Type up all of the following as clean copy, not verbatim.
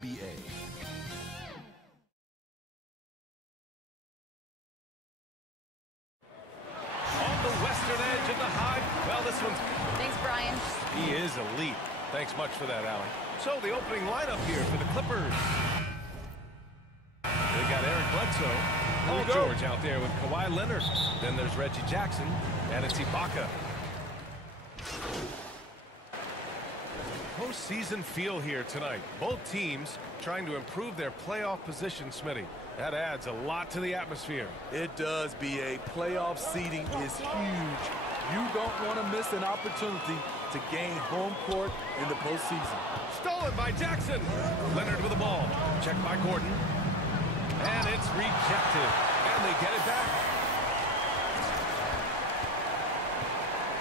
NBA. On the western edge of the high. Well, this one's... Thanks, Brian. He is elite. Thanks much for that, Allie. So the opening lineup here for the Clippers. They got Eric Bledsoe. Paul George out there with Kawhi Leonard. Then there's Reggie Jackson. And it's Ibaka. Postseason feel here tonight. Both teams trying to improve their playoff position, Smitty. That adds a lot to the atmosphere. It does, B.A. Playoff seeding is huge. You don't want to miss an opportunity to gain home court in the postseason. Stolen by Jackson. Leonard with the ball. Checked by Gordon. And it's rejected. And they get it back.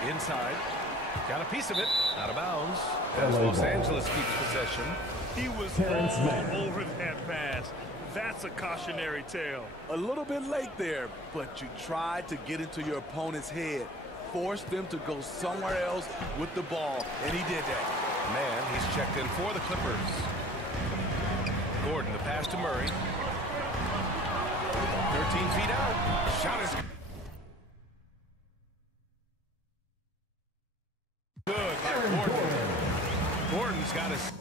Inside. Got a piece of it. Out of bounds. As Los Angeles keeps possession. He was all over that pass. That's a cautionary tale. A little bit late there, but you tried to get into your opponent's head. Forced them to go somewhere else with the ball, and he did that. Man, he's checked in for the Clippers. Gordon, the pass to Murray. 13 feet out. Shot is good by Gordon. Gordon's got his...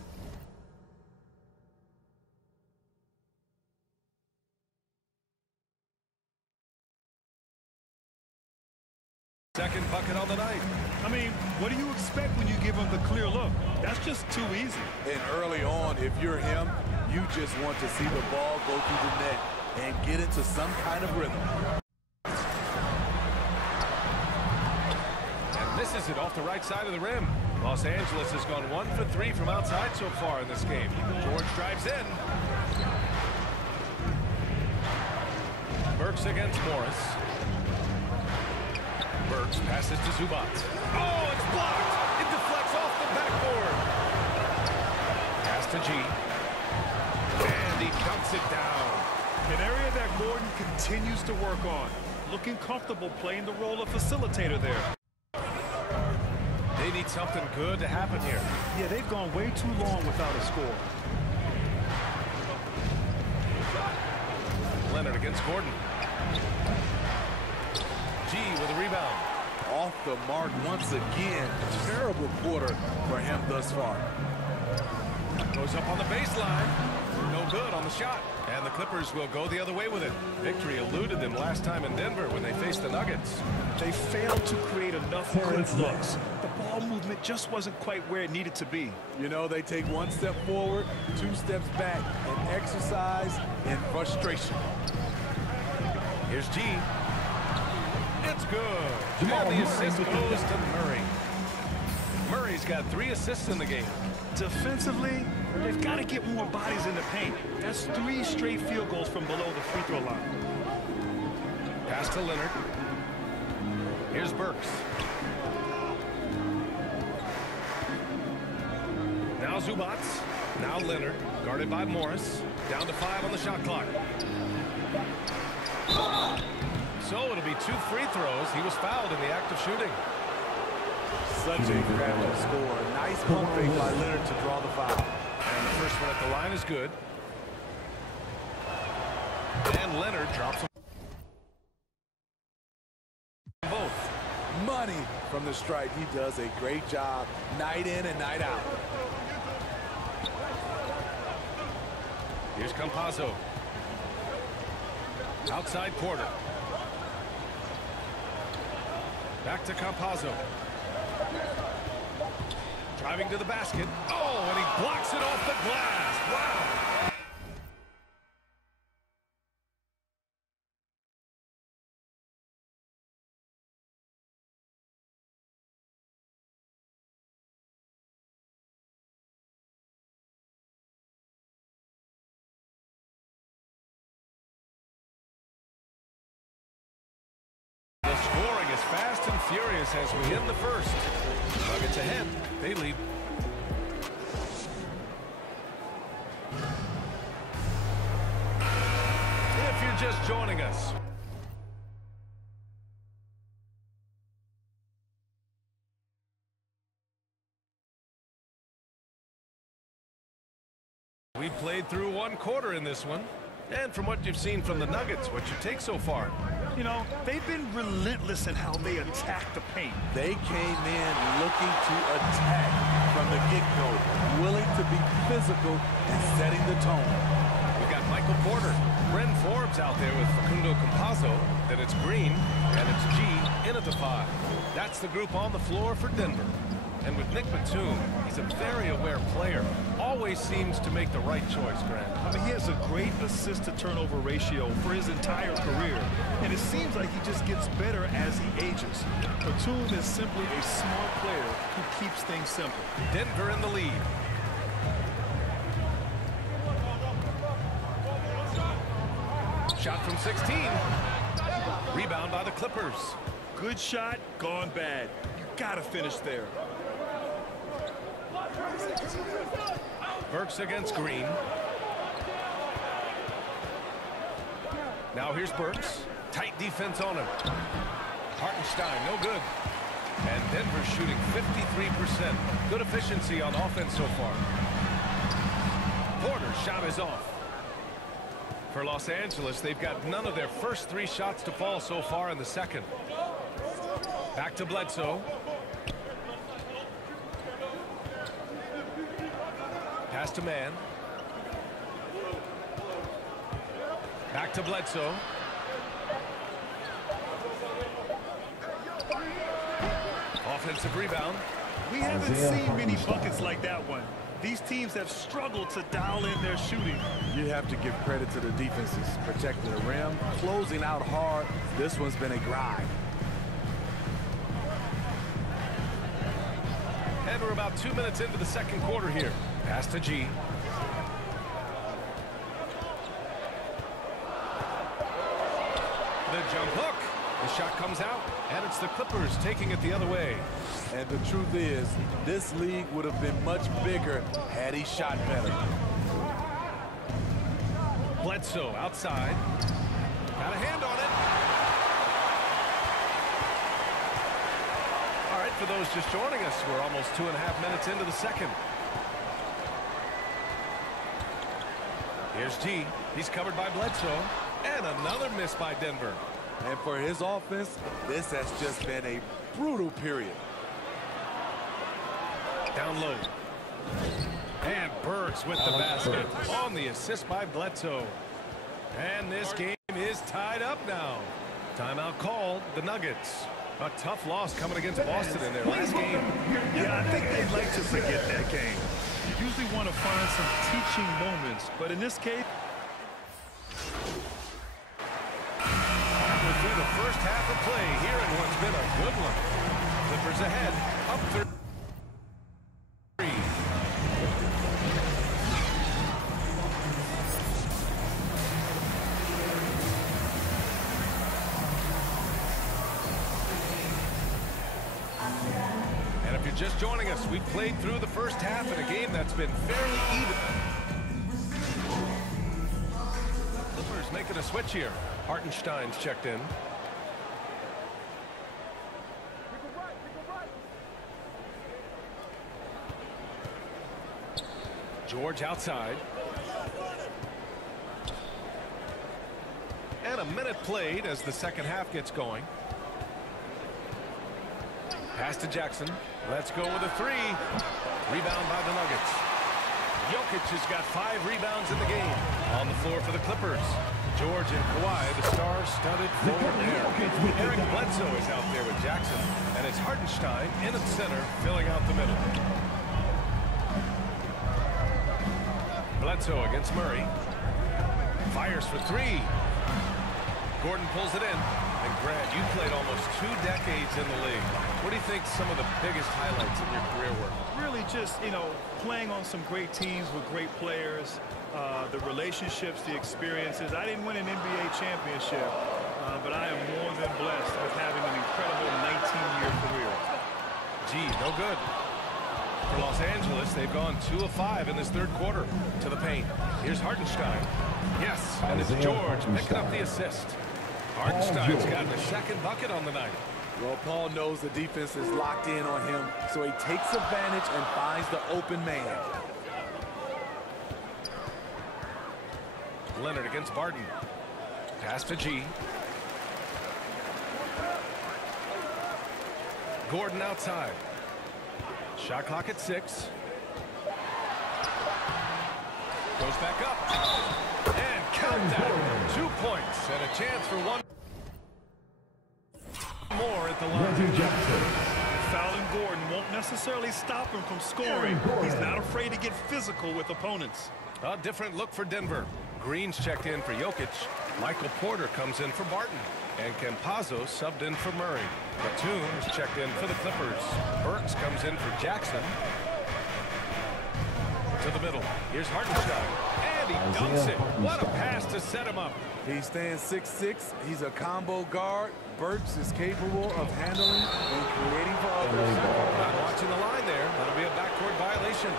second bucket on the night. I mean, what do you expect when you give him the clear look? That's just too easy. And early on, if you're him, you just want to see the ball go through the net and get into some kind of rhythm. And misses it off the right side of the rim. Los Angeles has gone 1 for 3 from outside so far in this game. George drives in. Burks against Morris. Burks passes to Zubac. Oh, it's blocked. It deflects off the backboard. Pass to G. And he counts it down. An area that Gordon continues to work on. Looking comfortable playing the role of facilitator there. They need something good to happen here. Yeah, they've gone way too long without a score. Leonard against Gordon. G with a rebound. Off the mark once again. Terrible quarter for him thus far. Goes up on the baseline. No good on the shot. And the Clippers will go the other way with it. Victory eluded them last time in Denver when they faced the Nuggets. They failed to create enough good looks. The ball movement just wasn't quite where it needed to be. You know, they take 1 step forward, 2 steps back, and exercise in frustration. Here's G. It's good. And the assist goes to Murray. Murray's got 3 assists in the game. Defensively, they've got to get more bodies in the paint. That's 3 straight field goals from below the free throw line. Pass to Leonard. Here's Burks. Now Zubac. Now Leonard. Guarded by Morris. Down to 5 on the shot clock. So it'll be 2 free throws. He was fouled in the act of shooting. Such a crafty score. Nice pump fake by Leonard to draw the foul. And the first one at the line is good. And Leonard drops them both. Money from the stripe. He does a great job night in and night out. Here's Campazzo. Outside Porter. Back to Campazzo. Driving to the basket. Oh, and he blocks it off the glass. Wow. The scoring is fast and furious as we end the first. Nuggets ahead. They lead. If you're just joining us, we played through one quarter in this one. And from what you've seen from the Nuggets, what's your take so far? You know, they've been relentless in how they attack the paint. They came in looking to attack from the get-go, willing to be physical and setting the tone. We've got Michael Porter, Bryn Forbes out there with Facundo Campazzo. Then it's Green, and it's G in at the 5. That's the group on the floor for Denver. And with Nick Batum, he's a very aware player. Always seems to make the right choice, Grant. I mean, he has a great assist-to-turnover ratio for his entire career. And it seems like he just gets better as he ages. Batum is simply a smart player who keeps things simple. Denver in the lead. Shot from 16. Rebound by the Clippers. Good shot, gone bad. You gotta finish there. Burks against Green. Now here's Burks. Tight defense on him. Hartenstein, no good. And Denver shooting 53%. Good efficiency on offense so far. Porter's shot is off. For Los Angeles, they've got none of their first 3 shots to fall so far in the second. Back to Bledsoe. Pass to Man. Back to Bledsoe. Offensive rebound. We haven't seen many buckets like that one. These teams have struggled to dial in their shooting. You have to give credit to the defenses, protecting the rim, closing out hard. This one's been a grind. And we're about 2 minutes into the second quarter here. Pass to G. The jump hook. The shot comes out, and it's the Clippers taking it the other way. And the truth is, this league would have been much bigger had he shot better. Bledsoe outside. Got a hand on it. All right, for those just joining us, we're almost 2.5 minutes into the second. Here's G. He's covered by Bledsoe. And another miss by Denver. And for his offense, this has just been a brutal period. Down low. And Burks with the basket on the assist by Bledsoe. And this game is tied up now. Timeout called, the Nuggets. A tough loss coming against Boston in their last game. Yeah, I think they'd like to forget that game. You usually want to find some teaching moments, but in this case, We're through the first half of play here in what's been a good one. Clippers ahead, up 3. And if you're just joining us, we've played through the first half in a game that's been fairly even. Clippers making a switch here. Hartenstein's checked in. George outside. And a minute played as the second half gets going. Pass to Jackson. Let's go with a 3. Rebound by the Nuggets. Jokic has got 5 rebounds in the game. On the floor for the Clippers. George and Kawhi, the star-studded forward there. Eric Bledsoe is out there with Jackson. And it's Hartenstein in at center, filling out the middle. Bledsoe against Murray. Fires for 3. Gordon pulls it in. And Grant, you played almost 2 decades in the league. What do you think some of the biggest highlights in your career were? really just, you know, playing on some great teams with great players, the relationships, the experiences. I didn't win an NBA championship, but I am more than blessed with having an incredible 19-year career. Gee, no good. For Los Angeles, they've gone 2 of 5 in this third quarter. To the paint. Here's Hartenstein. Yes, and it's George picking up the assist. Hartenstein's gotten a second bucket on the night. Well, Paul knows the defense is locked in on him, so he takes advantage and finds the open man. Leonard against Barton. Pass to G. Gordon outside. Shot clock at 6. Goes back up. And count that. 2 points and a chance for one more at the line. Fouling Gordon won't necessarily stop him from scoring. He's not afraid to get physical with opponents. A different look for Denver. Green's checked in for Jokic. Michael Porter comes in for Barton. And Campazzo subbed in for Murray. Batum's checked in for the Clippers. Burks comes in for Jackson. To the middle. Here's Hartenstein. And he dunks it. What a pass to set him up. He stands 6'6". He's a combo guard. Burks is capable of handling and creating for others. Not watching the line there. That'll be a backcourt violation.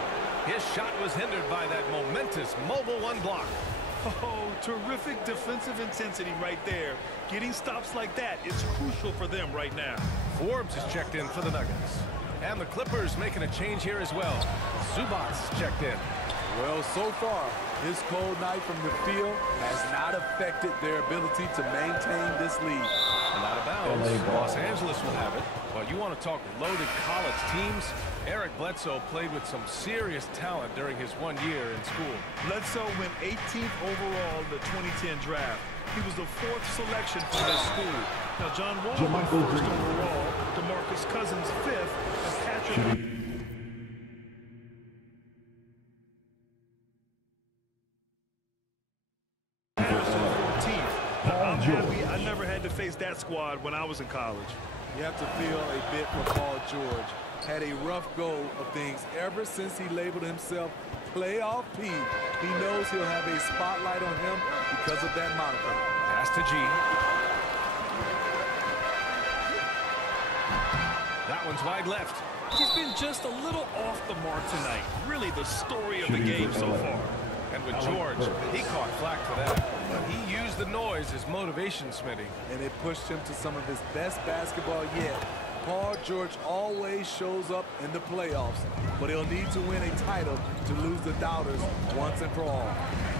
His shot was hindered by that momentous mobile one block. Oh, terrific defensive intensity right there. Getting stops like that is crucial for them right now. Forbes is checked in for the Nuggets. And the Clippers making a change here as well. Zubac checked in. Well, so far, this cold night from the field has not affected their ability to maintain this lead. And out of bounds, Los Angeles will have it. Well, you want to talk loaded college teams? Eric Bledsoe played with some serious talent during his 1 year in school. Bledsoe went 18th overall in the 2010 draft. He was the 4th selection for his school. Now, John Wall went 1st overall, DeMarcus Cousins 5th, and Patrick... I'm happy I never had to face that squad when I was in college. You have to feel a bit for Paul George. Had a rough go of things ever since he labeled himself Playoff P. He knows he'll have a spotlight on him because of that moniker. Pass to G. That one's wide left. He's been just a little off the mark tonight. Really the story of the game so far. And with George, he caught flack for that. But he used the noise as motivation, Smitty. And it pushed him to some of his best basketball yet. Paul George always shows up in the playoffs, but he'll need to win a title to lose the doubters once and for all.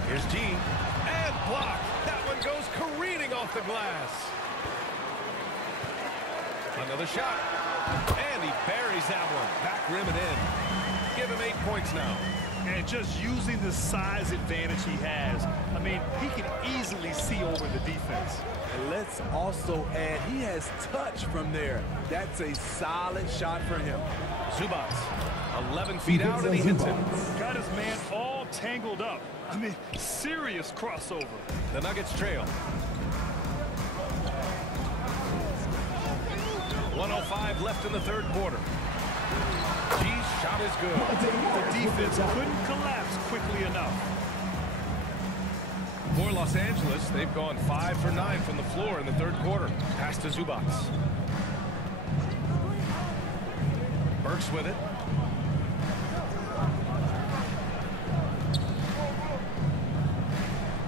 Here's G. And blocked. That one goes careening off the glass. Another shot. And he buries that one. Back rim and in. Give him 8 points now. And just using the size advantage he has. I mean, he can easily see over the defense. And let's also add, he has touch from there. That's a solid shot for him. Zubac, 11 feet out, and he hits it. Got his man all tangled up. I mean, serious crossover. The Nuggets trail. 1:05 left in the third quarter. G's shot is good. The defense couldn't collapse quickly enough. For Los Angeles, they've gone 5 for 9 from the floor in the third quarter. Pass to Zubac. Burks with it.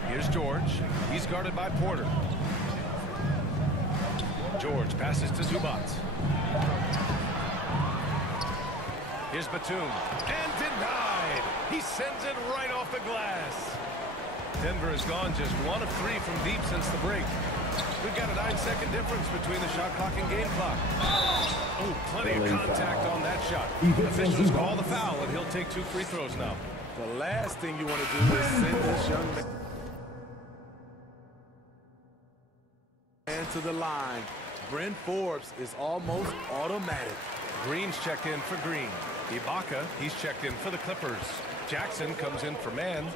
Here's George. He's guarded by Porter. George passes to Zubac. Here's Batum. And denied. He sends it right off the glass. Denver has gone just 1 of 3 from deep since the break. We've got a 9-second difference between the shot clock and game clock. Oh, plenty of contact on that shot. Officials call the foul, and he'll take 2 free throws now. The last thing you want to do is send this young man to the line. Bryn Forbes is almost automatic. Green's checked in for Green. Ibaka, he's checked in for the Clippers. Jackson comes in for man.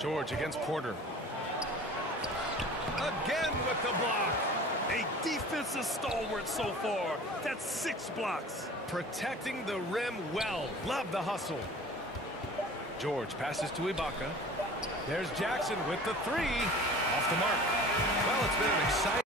George against Porter. Again with the block. A defensive stalwart so far. That's 6 blocks. Protecting the rim well. Love the hustle. George passes to Ibaka. There's Jackson with the 3. Off the mark. Well, it's been an exciting